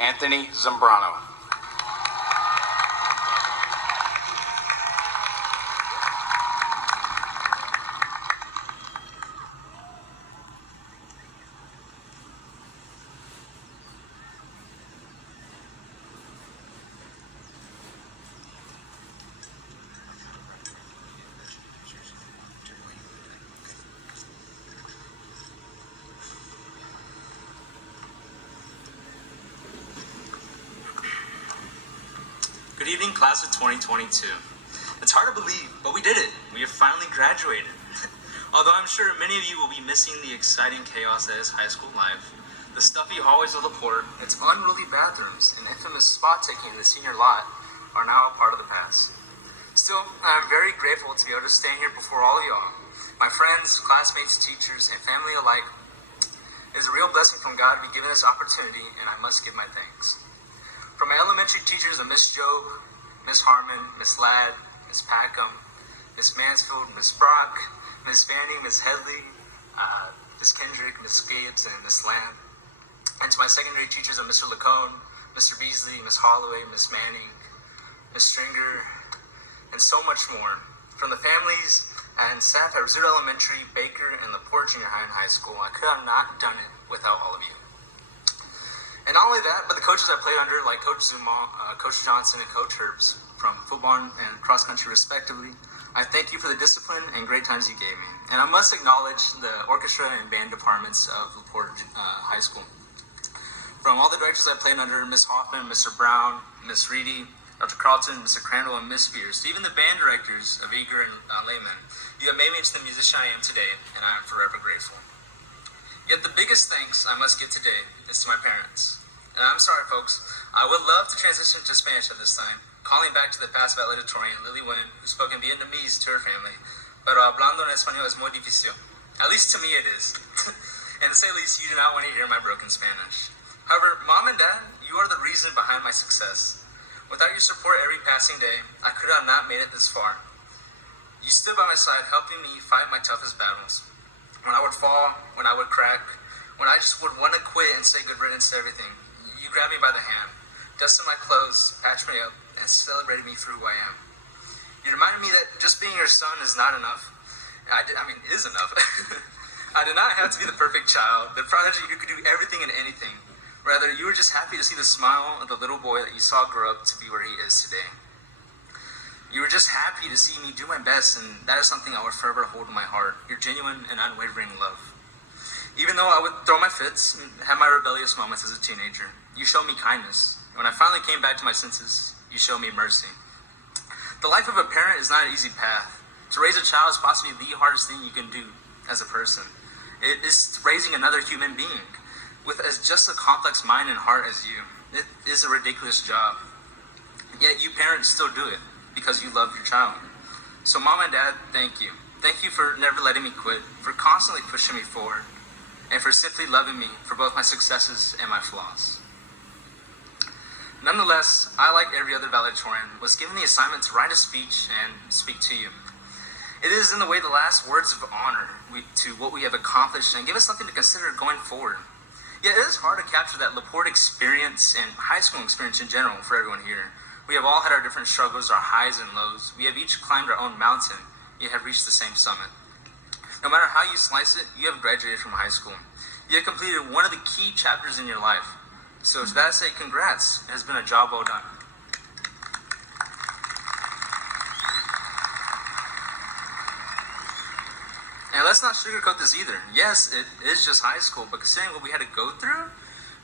Anthony Zambrano. Good evening, class of 2022. It's hard to believe, but we did it. We have finally graduated. Although I'm sure many of you will be missing the exciting chaos that is high school life. The stuffy hallways of LaPorte, its unruly bathrooms, and infamous spot taking in the senior lot are now a part of the past. Still, I'm very grateful to be able to stand here before all of y'all. My friends, classmates, teachers, and family alike. It is a real blessing from God to be given this opportunity, and I must give my thanks. From my elementary teachers of Miss Job, Miss Harmon, Miss Ladd, Miss Packham, Miss Mansfield, Miss Brock, Miss Fanning, Miss Headley, Miss Kendrick, Miss Gibbs, and Miss Lamb. And to my secondary teachers of Mr. Lacone, Mr. Beasley, Miss Holloway, Miss Manning, Miss Stringer, and so much more. From the families and staff at Rizzuto Elementary, Baker, and LaPorte Junior High and High School, I could have not done it without all of you. And not only that, but the coaches I played under, like Coach Zuma, Coach Johnson, and Coach Herbs, from football and cross country respectively, I thank you for the discipline and great times you gave me. And I must acknowledge the orchestra and band departments of LaPorte High School. From all the directors I played under, Miss Hoffman, Mr. Brown, Miss Reedy, Dr. Carlton, Mr. Crandall, and Miss Spears, to even the band directors of Eager and Lehman, you have made me into the musician I am today, and I am forever grateful. Yet the biggest thanks I must give today is to my parents. And I'm sorry, folks, I would love to transition to Spanish at this time, calling back to the past valedictorian, Lily Wynn, who spoke in Vietnamese to her family, pero hablando en español es muy difícil. At least to me it is. And to say least, you do not want to hear my broken Spanish. However, Mom and Dad, you are the reason behind my success. Without your support every passing day, I could have not made it this far. You stood by my side, helping me fight my toughest battles. When I would fall, when I would crack, when I just would want to quit and say good riddance to everything, you grabbed me by the hand, dusted my clothes, patched me up, and celebrated me for who I am. You reminded me that just being your son is not enough. Is enough. I did not have to be the perfect child, the prodigy who could do everything and anything. Rather, you were just happy to see the smile of the little boy that you saw grow up to be where he is today. You were just happy to see me do my best, and that is something I will forever hold in my heart, your genuine and unwavering love. Even though I would throw my fits and have my rebellious moments as a teenager, you showed me kindness. And when I finally came back to my senses, you showed me mercy. The life of a parent is not an easy path. To raise a child is possibly the hardest thing you can do as a person. It is raising another human being with as just a complex mind and heart as you. It is a ridiculous job. Yet you parents still do it because you love your child. So Mom and Dad, thank you. Thank you for never letting me quit, for constantly pushing me forward, and for simply loving me for both my successes and my flaws. Nonetheless, I, like every other valedictorian, was given the assignment to write a speech and speak to you. It is in the way the last words of honor to what we have accomplished and give us something to consider going forward. Yet it is hard to capture that LaPorte experience and high school experience in general for everyone here. We have all had our different struggles, our highs and lows. We have each climbed our own mountain, yet have reached the same summit. No matter how you slice it, you have graduated from high school. You have completed one of the key chapters in your life. So to that I say, congrats. It has been a job well done. And let's not sugarcoat this either. Yes, it is just high school, but considering what we had to go through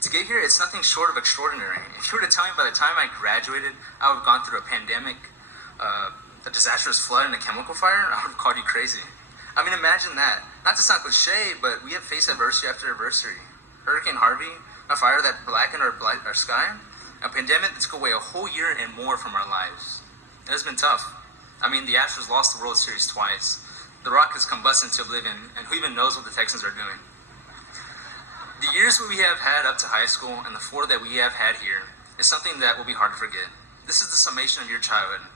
to get here, it's nothing short of extraordinary. If you were to tell me by the time I graduated, I would have gone through a pandemic, a disastrous flood, and a chemical fire, I would have called you crazy. I mean, imagine that. Not to sound cliche, but we have faced adversity after adversity. Hurricane Harvey, a fire that blackened our sky, a pandemic that took away a whole year and more from our lives. It has been tough. I mean, the Astros lost the World Series twice. The Rockets combust into oblivion, and who even knows what the Texans are doing. The years we have had up to high school and the 4 that we have had here is something that will be hard to forget. This is the summation of your childhood.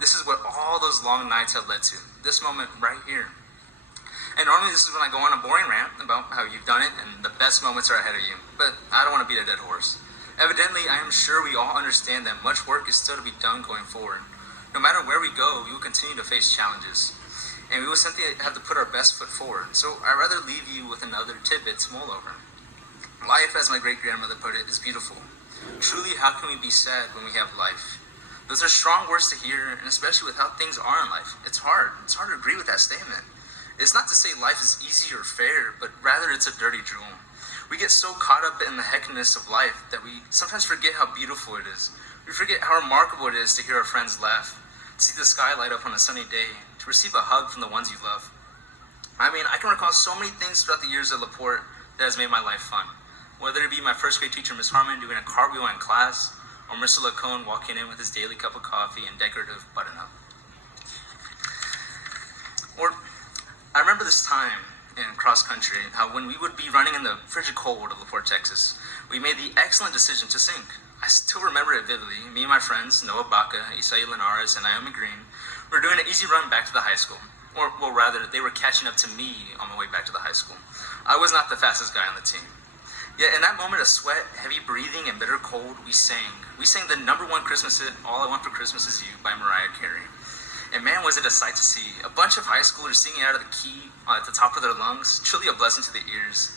This is what all those long nights have led to. This moment right here. And normally this is when I go on a boring rant about how you've done it and the best moments are ahead of you. But I don't want to beat a dead horse. Evidently, I am sure we all understand that much work is still to be done going forward. No matter where we go, we will continue to face challenges, and we will simply have to put our best foot forward. So I'd rather leave you with another tidbit to mull over. Life, as my great-grandmother put it, is beautiful. Truly, how can we be sad when we have life? Those are strong words to hear, and especially with how things are in life. It's hard to agree with that statement. It's not to say life is easy or fair, but rather it's a dirty jewel. We get so caught up in the hecticness of life that we sometimes forget how beautiful it is. We forget how remarkable it is to hear our friends laugh, to see the sky light up on a sunny day, to receive a hug from the ones you love. I mean, I can recall so many things throughout the years at LaPorte that has made my life fun. Whether it be my first grade teacher, Miss Harmon, doing a cartwheel in class, or Mr. Lacone walking in with his daily cup of coffee and decorative button-up. Or, I remember this time in cross country, how when we would be running in the frigid cold of LaPorte, Texas, we made the excellent decision to sink. I still remember it vividly. Me and my friends, Noah Baca, Isai Linares, and Naomi Green, were doing an easy run back to the high school. Or, well, rather, they were catching up to me on my way back to the high school. I was not the fastest guy on the team. Yet in that moment of sweat, heavy breathing, and bitter cold, we sang. We sang the #1 Christmas hit, All I Want for Christmas Is You, by Mariah Carey. And man, was it a sight to see. A bunch of high schoolers singing out of the key at the top of their lungs, truly a blessing to the ears.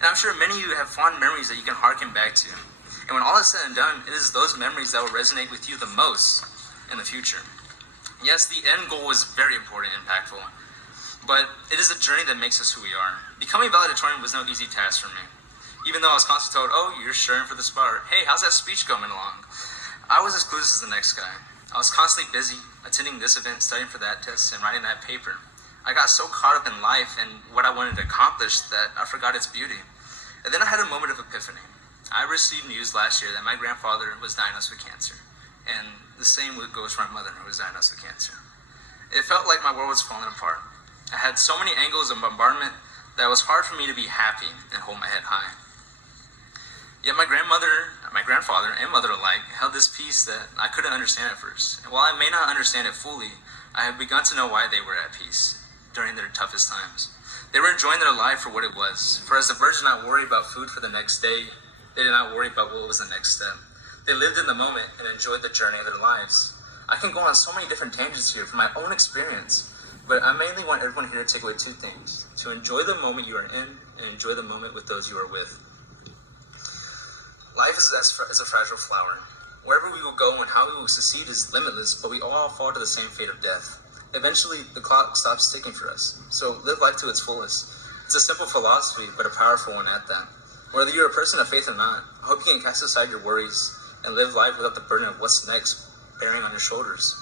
And I'm sure many of you have fond memories that you can harken back to. And when all is said and done, it is those memories that will resonate with you the most in the future. Yes, the end goal is very important and impactful, but it is the journey that makes us who we are. Becoming valedictorian was no easy task for me. Even though I was constantly told, oh, you're sharing for the spot, hey, how's that speech coming along? I was as clueless as the next guy. I was constantly busy, attending this event, studying for that test, and writing that paper. I got so caught up in life and what I wanted to accomplish that I forgot its beauty. And then I had a moment of epiphany. I received news last year that my grandfather was diagnosed with cancer, and the same goes for my mother, who was diagnosed with cancer. It felt like my world was falling apart. I had so many angles of bombardment that it was hard for me to be happy and hold my head high. Yet my grandmother, my grandfather, and mother alike held this peace that I couldn't understand at first. And while I may not understand it fully, I have begun to know why they were at peace during their toughest times. They were enjoying their life for what it was. For as the birds did not worry about food for the next day, they did not worry about what was the next step. They lived in the moment and enjoyed the journey of their lives. I can go on so many different tangents here from my own experience, but I mainly want everyone here to take away two things: to enjoy the moment you are in and enjoy the moment with those you are with. Life is as a fragile flower. Wherever we will go and how we will succeed is limitless, but we all fall to the same fate of death. Eventually, the clock stops ticking for us, so live life to its fullest. It's a simple philosophy, but a powerful one at that. Whether you're a person of faith or not, I hope you can cast aside your worries and live life without the burden of what's next bearing on your shoulders.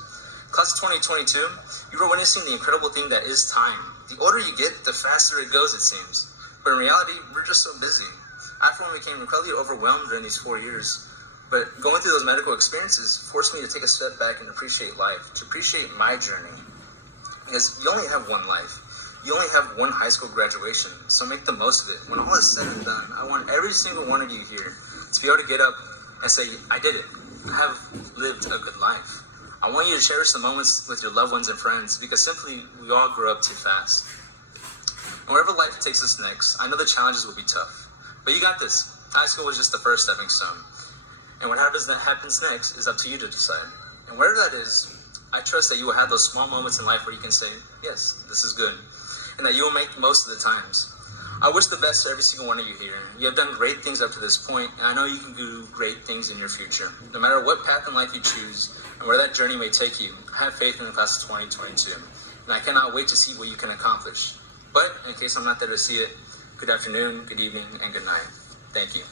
Class of 2022, you are witnessing the incredible thing that is time. The older you get, the faster it goes, it seems. But in reality, we're just so busy. I, for one, became incredibly overwhelmed during these 4 years. But going through those medical experiences forced me to take a step back and appreciate life, to appreciate my journey. Because you only have one life. You only have one high school graduation, so make the most of it. When all is said and done, I want every single one of you here to be able to get up and say, I did it. I have lived a good life. I want you to cherish the moments with your loved ones and friends, because simply, we all grow up too fast. And wherever life takes us next, I know the challenges will be tough. But you got this. High school was just the first stepping stone. And what happens next is up to you to decide. And whatever that is, I trust that you will have those small moments in life where you can say, yes, this is good. And that you will make the most of the times. I wish the best to every single one of you here. You have done great things up to this point, and I know you can do great things in your future. No matter what path in life you choose, and where that journey may take you, I have faith in the class of 2022. And I cannot wait to see what you can accomplish. But in case I'm not there to see it, good afternoon, good evening, and good night. Thank you.